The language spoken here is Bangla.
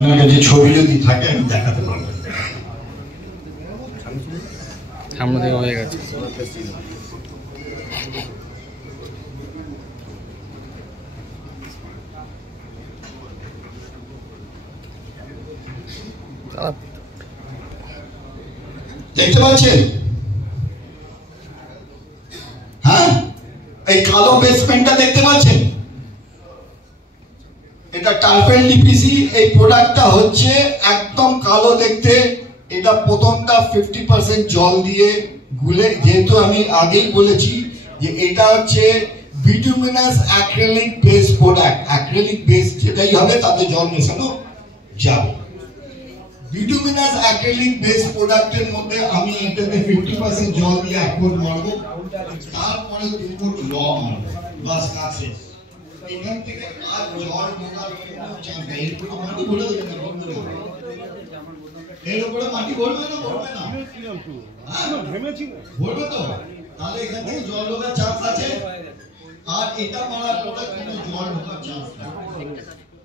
যে ছবি যদি থাকে আমি দেখাতে পারবো। সামনে থেকে হয়ে গেছে। দেখতে পাচ্ছেন? হ্যাঁ, এই কালো বেসমেন্টটা দেখতে পাচ্ছেন? এটা টার্পেল ডিপিসি। এই প্রোডাক্টটা হচ্ছে একদম কালো দেখতে। এটা প্রথমটা 50% জল দিয়ে গুলে, যেহেতু আমি আগেই বলেছি যে এটা হচ্ছে bituminous acrylic base product. Acrylic base যেটাই হবে তাতে জল মেশানো যাবে। বিটুমিনাস অ্যাক্রিলিক বেস প্রোডাক্টের মধ্যে আমি এটাতে 50% জল দিয়ে 1 ফুট মারবো, তারপরে 2 ফুট লং মারবো, বাস কাজ শেষ। এখান থেকে আর জল ঢোকার কোনো চান্স নেই। এর উপরে মাটি ভরে দেবেন না, বন্ধ করে। এর উপরে মাটি ভরবে না, ভরবে না? ভরবে তো? তাহলে এখান থেকে জল ঢোকার চান্স আছে। আর এটা মারার পরে কোনো জল ঢোকার চান্স নেই।